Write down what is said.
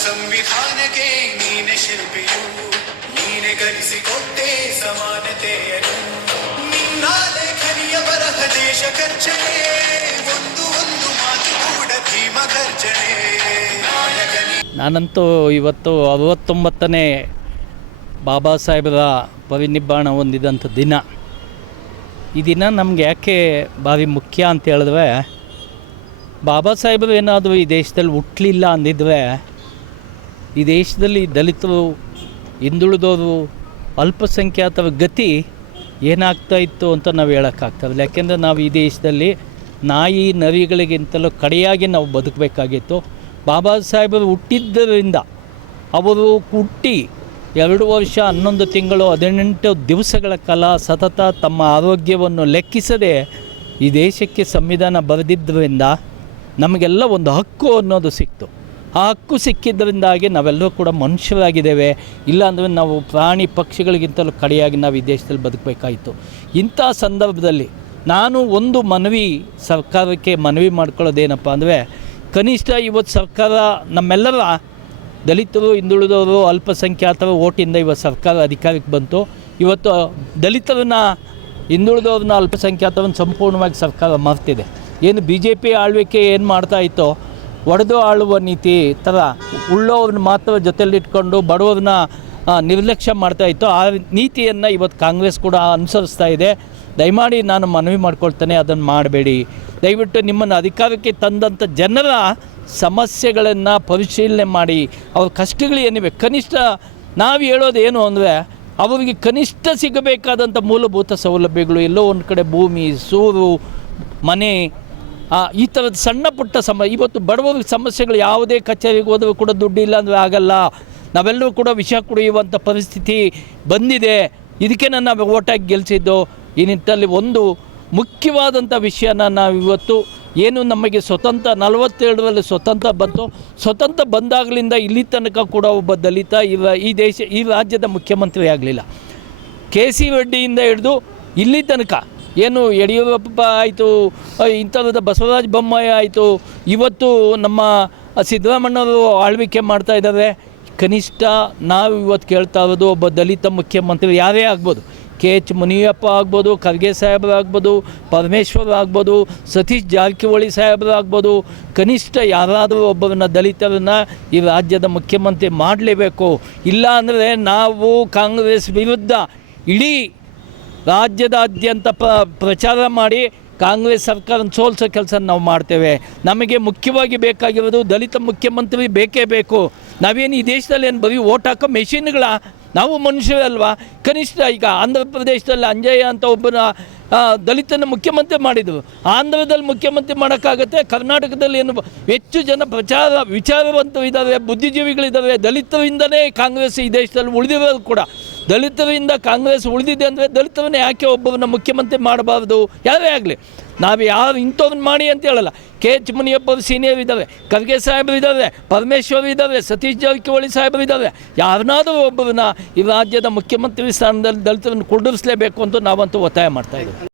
ಸಂವಿಧಾನಕ್ಕೆ ನೀನೆ ಶಿಲ್ಪಿಯು, ನೀನೆ ಕಲಿಸಿಕೊಟ್ಟೆ ಸಮಾನತೆಯನ್ನು. ನಿನ್ನ ಲೇಖನಿಯ ಬರಹ ದೇಶ ಖರ್ಚನೆ, ಒಂದು ಒಂದು ಮಾತು ಕೂಡ ಭೀಮ ಖರ್ಚನೆ. ನಾನಂತೂ ಇವತ್ತು 69ನೇ ಬಾಬಾ ಸಾಹೇಬರ ಪರಿನಿಬ್ಬಾಣ ಹೊಂದಿದಂಥ ದಿನ. ಈ ದಿನ ನಮ್ಗೆ ಯಾಕೆ ಭಾರಿ ಮುಖ್ಯ ಅಂತ ಹೇಳಿದ್ರೆ, ಬಾಬಾ ಸಾಹೇಬರು ಏನಾದರೂ ಈ ದೇಶದಲ್ಲಿ ಹುಟ್ಟಲಿಲ್ಲ ಅಂದಿದ್ರೆ ಈ ದೇಶದಲ್ಲಿ ದಲಿತರು, ಹಿಂದುಳಿದವರು, ಅಲ್ಪಸಂಖ್ಯಾತರ ಗತಿ ಏನಾಗ್ತಾಯಿತ್ತು ಅಂತ ನಾವು ಹೇಳೋಕ್ಕಾಗ್ತದೆ. ಯಾಕೆಂದರೆ ನಾವು ಈ ದೇಶದಲ್ಲಿ ನಾಯಿ ನರಿಗಳಿಗಿಂತಲೂ ಕಡೆಯಾಗಿ ನಾವು ಬದುಕಬೇಕಾಗಿತ್ತು. ಬಾಬಾ ಸಾಹೇಬರು ಹುಟ್ಟಿದ್ದರಿಂದ, ಅವರು ಹುಟ್ಟಿ 2 ವರ್ಷ 11 ತಿಂಗಳು 18 ದಿವಸಗಳ ಕಾಲ ಸತತ ತಮ್ಮ ಆರೋಗ್ಯವನ್ನು ಲೆಕ್ಕಿಸದೆ ಈ ದೇಶಕ್ಕೆ ಸಂವಿಧಾನ ಬರೆದಿದ್ದರಿಂದ ನಮಗೆಲ್ಲ ಒಂದು ಹಕ್ಕು ಅನ್ನೋದು ಸಿಕ್ತು. ಆ ಹಕ್ಕು ಸಿಕ್ಕಿದ್ದರಿಂದಾಗಿ ನಾವೆಲ್ಲರೂ ಕೂಡ ಮನುಷ್ಯರಾಗಿದ್ದೇವೆ. ಇಲ್ಲಾಂದರೆ ನಾವು ಪ್ರಾಣಿ ಪಕ್ಷಿಗಳಿಗಿಂತಲೂ ಕಡೆಯಾಗಿ ನಾವು ಈ ದೇಶದಲ್ಲಿ ಬದುಕಬೇಕಾಯಿತು. ಇಂಥ ಸಂದರ್ಭದಲ್ಲಿ ನಾನು ಒಂದು ಸರ್ಕಾರಕ್ಕೆ ಮನವಿ ಮಾಡ್ಕೊಳ್ಳೋದೇನಪ್ಪ ಅಂದರೆ, ಕನಿಷ್ಠ ಇವತ್ತು ಸರ್ಕಾರ ನಮ್ಮೆಲ್ಲರ ದಲಿತರು, ಹಿಂದುಳಿದವರು, ಅಲ್ಪಸಂಖ್ಯಾತರ ಓಟಿಂದ ಇವತ್ತು ಸರ್ಕಾರ ಅಧಿಕಾರಕ್ಕೆ ಬಂತು. ಇವತ್ತು ದಲಿತರನ್ನ, ಹಿಂದುಳಿದವ್ರನ್ನ, ಅಲ್ಪಸಂಖ್ಯಾತರನ್ನು ಸಂಪೂರ್ಣವಾಗಿ ಸರ್ಕಾರ ಮಾಡ್ತಿದೆ. ಏನು BJP ಆಳ್ವಿಕೆ ಏನು ಮಾಡ್ತಾಯಿತ್ತೋ, ಒಡೆದು ಆಳುವ ನೀತಿ ಥರ ಉಳ್ಳೋವ್ರನ್ನ ಮಾತ್ರ ಜೊತೆಯಲ್ಲಿಟ್ಕೊಂಡು ಬಡವ್ರನ್ನ ನಿರ್ಲಕ್ಷ್ಯ ಮಾಡ್ತಾಯಿತ್ತು. ಆ ನೀತಿಯನ್ನು ಇವತ್ತು ಕಾಂಗ್ರೆಸ್ ಕೂಡ ಅನುಸರಿಸ್ತಾ ಇದೆ. ದಯಮಾಡಿ ನಾನು ಮನವಿ ಮಾಡ್ಕೊಳ್ತೇನೆ, ಅದನ್ನು ಮಾಡಬೇಡಿ. ದಯವಿಟ್ಟು ನಿಮ್ಮನ್ನು ಅಧಿಕಾರಕ್ಕೆ ತಂದಂಥ ಜನರ ಸಮಸ್ಯೆಗಳನ್ನು ಪರಿಶೀಲನೆ ಮಾಡಿ, ಅವ್ರ ಕಷ್ಟಗಳೇನಿವೆ ಕನಿಷ್ಠ ನಾವು ಹೇಳೋದೇನು ಅಂದರೆ, ಅವರಿಗೆ ಕನಿಷ್ಠ ಸಿಗಬೇಕಾದಂಥ ಮೂಲಭೂತ ಸೌಲಭ್ಯಗಳು, ಎಲ್ಲೋ ಒಂದು ಕಡೆ ಭೂಮಿ, ಸೂರು, ಮನೆ, ಈ ಥರದ ಸಣ್ಣ ಪುಟ್ಟ ಇವತ್ತು ಬಡವರಿಗೆ ಸಮಸ್ಯೆಗಳು, ಯಾವುದೇ ಕಚೇರಿಗೆ ಹೋದರೂ ಕೂಡ ದುಡ್ಡು ಇಲ್ಲ ಅಂದರೆ ಆಗಲ್ಲ. ನಾವೆಲ್ಲರೂ ಕೂಡ ವಿಷ ಕುಡಿಯುವಂಥ ಪರಿಸ್ಥಿತಿ ಬಂದಿದೆ. ಇದಕ್ಕೆ ನಾವು ಓಟಾಗಿ ಗೆಲ್ಲಿಸಿದ್ದು. ಈ ನಿಟ್ಟಿನಲ್ಲಿ ಒಂದು ಮುಖ್ಯವಾದಂಥ ವಿಷಯನ ನಾವು ಇವತ್ತು ಏನು ನಮಗೆ ಸ್ವತಂತ್ರ 47ರಲ್ಲಿ ಸ್ವತಂತ್ರ ಬಂತು. ಸ್ವತಂತ್ರ ಬಂದಾಗಲಿಂದ ಇಲ್ಲಿ ತನಕ ಕೂಡ ಒಬ್ಬ ದಲಿತ ಈ ರಾಜ್ಯದ ಮುಖ್ಯಮಂತ್ರಿ ಆಗಲಿಲ್ಲ. KC ರೆಡ್ಡಿಯಿಂದ ಹಿಡಿದು ಇಲ್ಲಿ ತನಕ ಏನು ಯಡಿಯೂರಪ್ಪ ಆಯಿತು, ಇಂಥದ್ದು ಬಸವರಾಜ ಬೊಮ್ಮಾಯಿ ಆಯಿತು, ಇವತ್ತು ನಮ್ಮ ಸಿದ್ದರಾಮಣ್ಣವರು ಆಳ್ವಿಕೆ ಮಾಡ್ತಾ ಇದ್ದಾರೆ. ಕನಿಷ್ಠ ನಾವು ಇವತ್ತು ಕೇಳ್ತಾ ಇರೋದು, ಒಬ್ಬ ದಲಿತ ಮುಖ್ಯಮಂತ್ರಿ ಯಾರೇ ಆಗ್ಬೋದು, KH ಮುನಿಯಪ್ಪ ಆಗ್ಬೋದು, ಖರ್ಗೆ ಸಾಹೇಬರು ಆಗ್ಬೋದು, ಪರಮೇಶ್ವರ್ ಆಗ್ಬೋದು, ಸತೀಶ್ ಜಾರಕಿಹೊಳಿ ಸಾಹೇಬರು ಆಗ್ಬೋದು, ಕನಿಷ್ಠ ಯಾರಾದರೂ ಒಬ್ಬರನ್ನ ದಲಿತರನ್ನ ಈ ರಾಜ್ಯದ ಮುಖ್ಯಮಂತ್ರಿ ಮಾಡಲೇಬೇಕು. ಇಲ್ಲ ಅಂದರೆ ನಾವು ಕಾಂಗ್ರೆಸ್ ವಿರುದ್ಧ ಇಡೀ ರಾಜ್ಯದಾದ್ಯಂತ ಪ್ರಚಾರ ಮಾಡಿ ಕಾಂಗ್ರೆಸ್ ಸರ್ಕಾರನ ಸೋಲಿಸೋ ಕೆಲಸ ನಾವು ಮಾಡ್ತೇವೆ. ನಮಗೆ ಮುಖ್ಯವಾಗಿ ಬೇಕಾಗಿರೋದು ದಲಿತ ಮುಖ್ಯಮಂತ್ರಿ ಬೇಕೇ ಬೇಕು. ನಾವೇನು ಈ ದೇಶದಲ್ಲಿ ಏನು ಬರೀ ಓಟ್ ಹಾಕೋ ಮೆಷಿನ್ಗಳ, ನಾವು ಮನುಷ್ಯರಲ್ವಾ? ಕನಿಷ್ಠ ಈಗ ಆಂಧ್ರ ಪ್ರದೇಶದಲ್ಲಿ ಅಂಜಯ್ಯ ಅಂತ ಒಬ್ಬನ ದಲಿತನ ಮುಖ್ಯಮಂತ್ರಿ ಮಾಡಿದರು. ಆಂಧ್ರದಲ್ಲಿ ಮುಖ್ಯಮಂತ್ರಿ ಮಾಡೋಕ್ಕಾಗತ್ತೆ? ಕರ್ನಾಟಕದಲ್ಲಿ ಏನು ಹೆಚ್ಚು ಜನ ವಿಚಾರವಂತರು ಇದ್ದಾರೆ, ಬುದ್ಧಿಜೀವಿಗಳಿದ್ದಾರೆ. ದಲಿತರಿಂದಲೇ ಕಾಂಗ್ರೆಸ್ ಈ ದೇಶದಲ್ಲಿ ಉಳಿದಿರೋದು ಕೂಡ. ದಲಿತರಿಂದ ಕಾಂಗ್ರೆಸ್ ಉಳಿದಿದೆ ಅಂದರೆ ದಲಿತರನ್ನೇ ಯಾಕೆ ಒಬ್ಬರನ್ನ ಮುಖ್ಯಮಂತ್ರಿ ಮಾಡಬಾರ್ದು? ಯಾರೇ ಆಗಲಿ, ನಾವು ಯಾರು ಇಂಥವ್ರನ್ನ ಮಾಡಿ ಅಂತ ಹೇಳಲ್ಲ. KH ಮುನಿಯಪ್ಪ ಅವರು ಸೀನಿಯರ್ ಇದ್ದಾರೆ, ಖರ್ಗೆ ಸಾಹೇಬರು ಇದ್ದಾರೆ, ಪರಮೇಶ್ವರ್ ಇದ್ದಾರೆ, ಸತೀಶ್ ಜಾರಕಿಹೊಳಿ ಸಾಹೇಬರು ಇದ್ದಾರೆ. ಯಾರನ್ನಾದರೂ ಒಬ್ಬರನ್ನ ಈ ರಾಜ್ಯದ ಮುಖ್ಯಮಂತ್ರಿ ಸ್ಥಾನದಲ್ಲಿ ದಲಿತರನ್ನು ಕುಳ್ಳಿರಿಸಲೇಬೇಕು ಅಂತ ನಾವಂತೂ ಒತ್ತಾಯ ಮಾಡ್ತಾಯಿದ್ದೀವಿ.